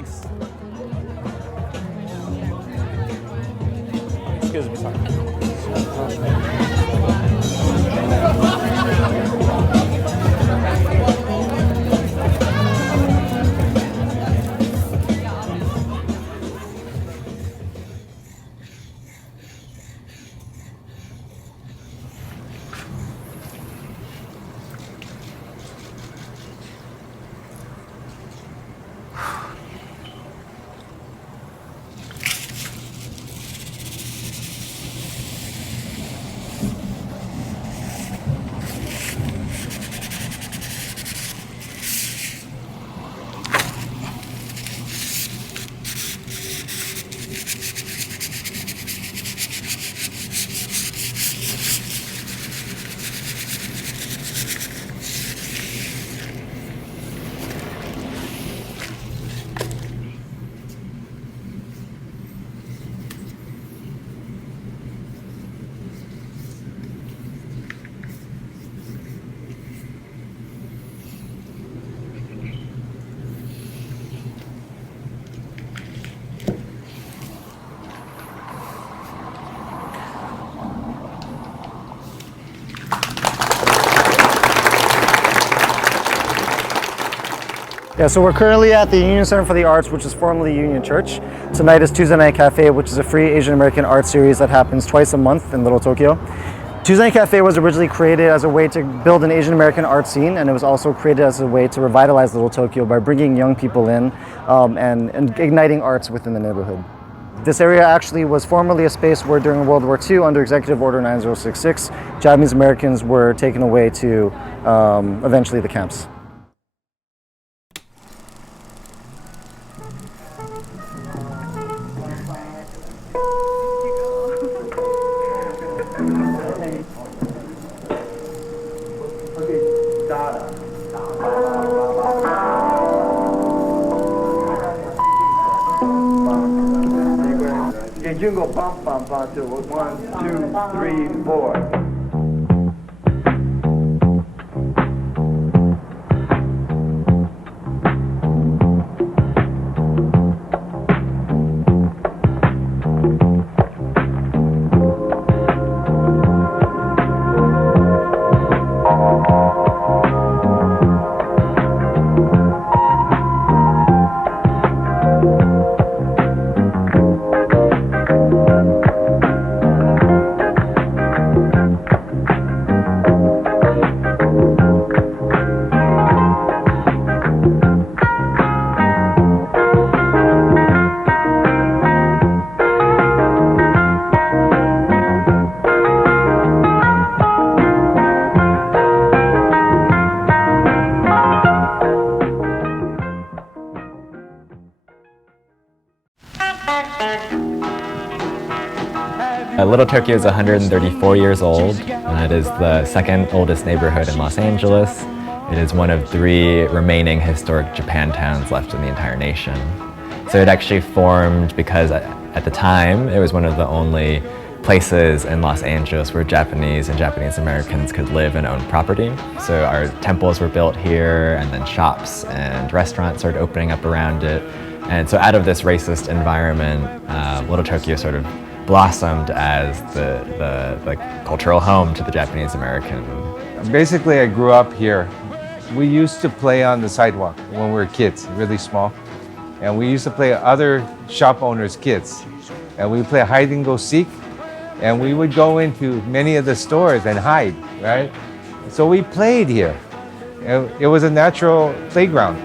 Thanks. Excuse me, sorry. Yeah, so we're currently at the Union Center for the Arts, which is formerly Union Church. Tonight is Tuesday Night Cafe, which is a free Asian American art series that happens twice a month in Little Tokyo. Tuesday Night Cafe was originally created as a way to build an Asian American art scene, and it was also created as a way to revitalize Little Tokyo by bringing young people in and igniting arts within the neighborhood. This area actually was formerly a space where during World War II, under Executive Order 9066, Japanese Americans were taken away to eventually the camps. Jungle bump bump onto 1, 2, 3, 4. Little Tokyo is 134 years old. It is the second oldest neighborhood in Los Angeles. It is one of 3 remaining historic Japantowns left in the entire nation. So it actually formed because at the time it was one of the only places in Los Angeles where Japanese and Japanese Americans could live and own property. So our temples were built here, and then shops and restaurants started opening up around it. And so out of this racist environment, Little Tokyo sort of blossomed as the cultural home to the Japanese American. Basically, I grew up here. We used to play on the sidewalk when we were kids, really small. And we used to play other shop owners' kids. And we would play hide and go seek. And we would go into many of the stores and hide, right? So we played here. It was a natural playground.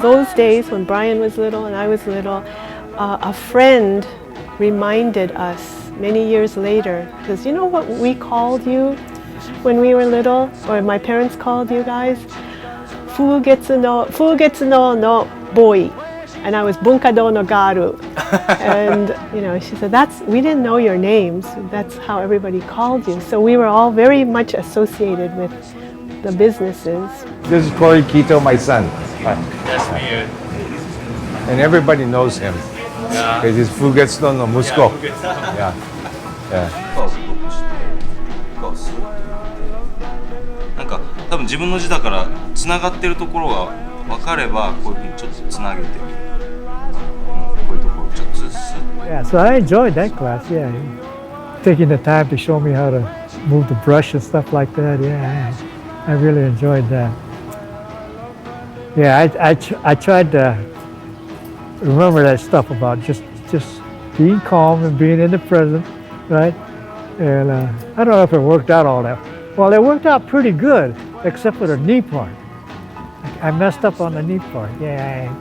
Those days when Brian was little and I was little, a friend reminded us many years later, because you know what we called you when we were little, or my parents called you guys? Fugetsu no boy. And I was Bunkado no garu. And you know, she said, we didn't know your names, that's how everybody called you. So we were all very much associated with the businesses. This is Corey Quito, my son. Nice to meet you. And everybody knows him. Because he's Fugetsudo no Musuko. Yeah. Yeah. なんか多分自分の字だからつながってるところが分かればこういうふうにちょっとつなげてみる、こういうところをちょっとずつ Yeah, so I enjoyed that class. Yeah, taking the time to show me how to move the brush and stuff like that. Yeah, I really enjoyed that. Yeah, I tried to remember that stuff about just being calm and being in the present, right? And I don't know if it worked out all that. Well, it worked out pretty good, except for the knee part. I messed up on the knee part. Yeah.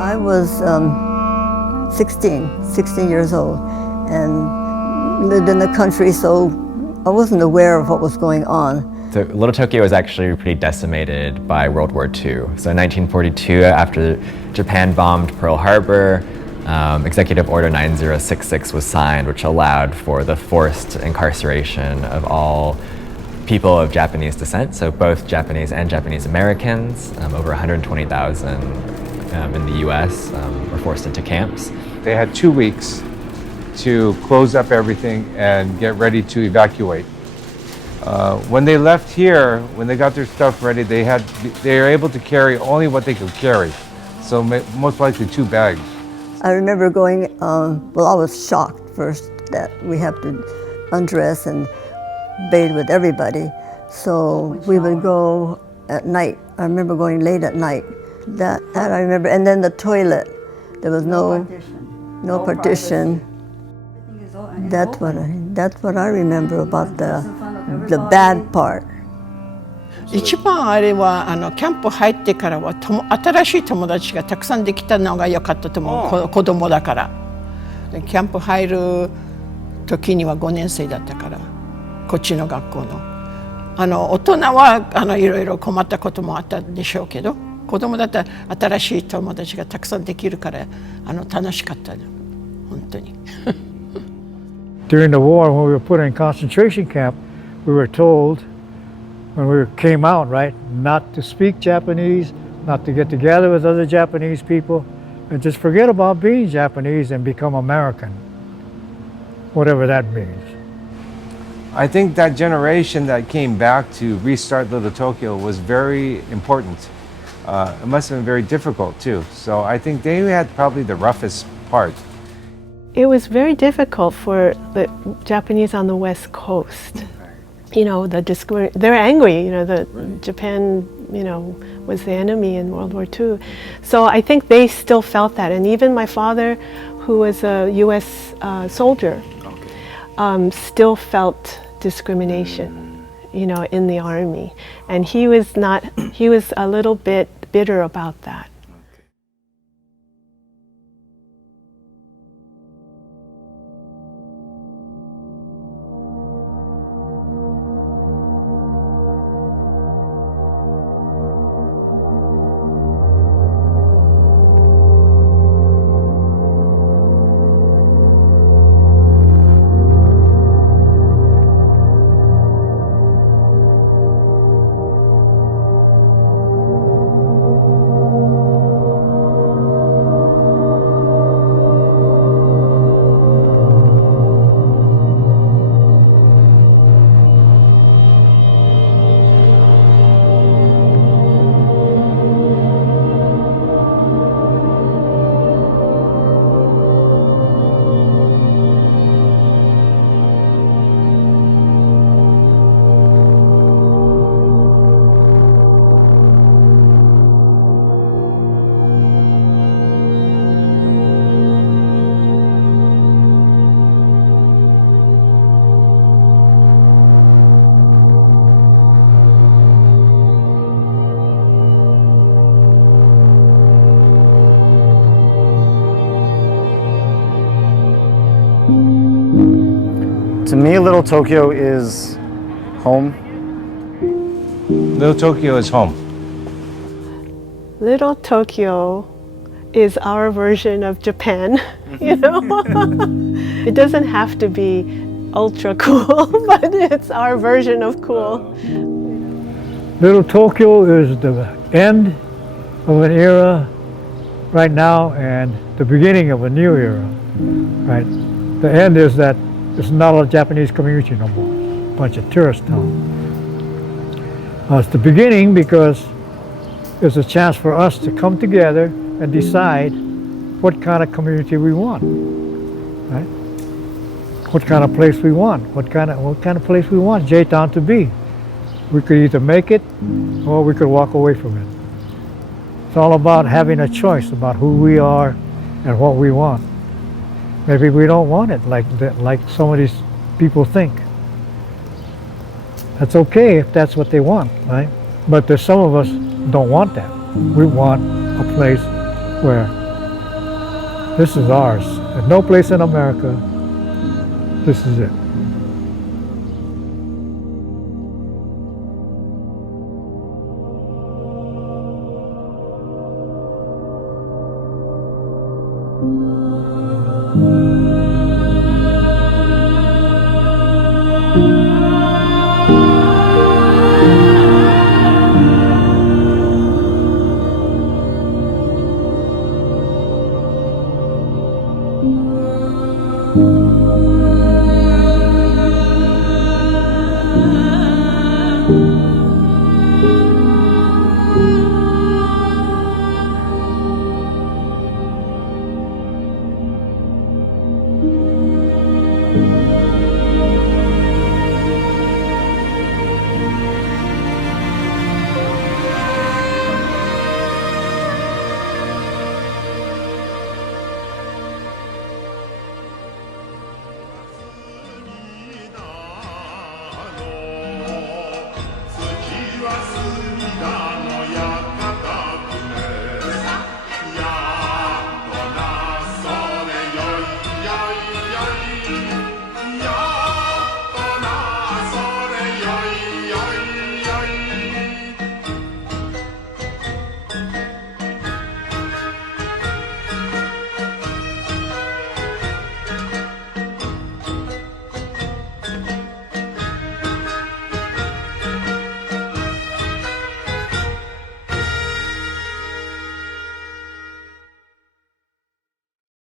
I was 16 years old, and lived in the country, so I wasn't aware of what was going on. So Little Tokyo was actually pretty decimated by World War II. So in 1942, after Japan bombed Pearl Harbor, Executive Order 9066 was signed, which allowed for the forced incarceration of all people of Japanese descent, so both Japanese and Japanese Americans. Over 120,000 in the US were forced into camps. They had 2 weeks to close up everything and get ready to evacuate. When they left here, when they got their stuff ready, they were able to carry only what they could carry. So most likely 2 bags. I remember going, well, I was shocked first that we have to undress and bathe with everybody. So we would go at night. I remember going late at night. That I remember. And then the toilet, there was no partition. That's what I remember about the bad part. 一番あれはキャンプ入ってからは新しい友達がたくさんできたのが良かったと思う、子供だから。キャンプ入る時には5年生だったから、こっちの学校の。大人はいろいろ困ったこともあったでしょうけど、子供だったら新しい友達がたくさんできるから楽しかったの、本当に。During the war, when we were put in concentration camp, we were told when we came out, right, not to speak Japanese, not to get together with other Japanese people, and just forget about being Japanese and become American, whatever that means. I think that generation that came back to restart Little Tokyo was very important. It must have been very difficult too. So I think they had probably the roughest part. It was very difficult for the Japanese on the West Coast. You know, they're angry, you know, Japan, you know, was the enemy in World War II. So I think they still felt that. And even my father, who was a US soldier, still felt discrimination, you know, in the army. And he was a little bit bitter about that. me, Little Tokyo is home. Little Tokyo is home. Little Tokyo is our version of Japan, you know? It doesn't have to be ultra cool, but it's our version of cool. Little Tokyo is the end of an era right now and the beginning of a new era, right? The end is that there's not a Japanese community no more, a bunch of tourist town. It's the beginning because it's a chance for us to come together and decide what kind of community we want, right? What kind of place we want, what kind of place we want J-Town to be. We could either make it or we could walk away from it. It's all about having a choice about who we are and what we want. Maybe we don't want it like some of these people think. That's okay if that's what they want, right? But there's some of us don't want that. We want a place where this is ours. There's no place in America. This is it.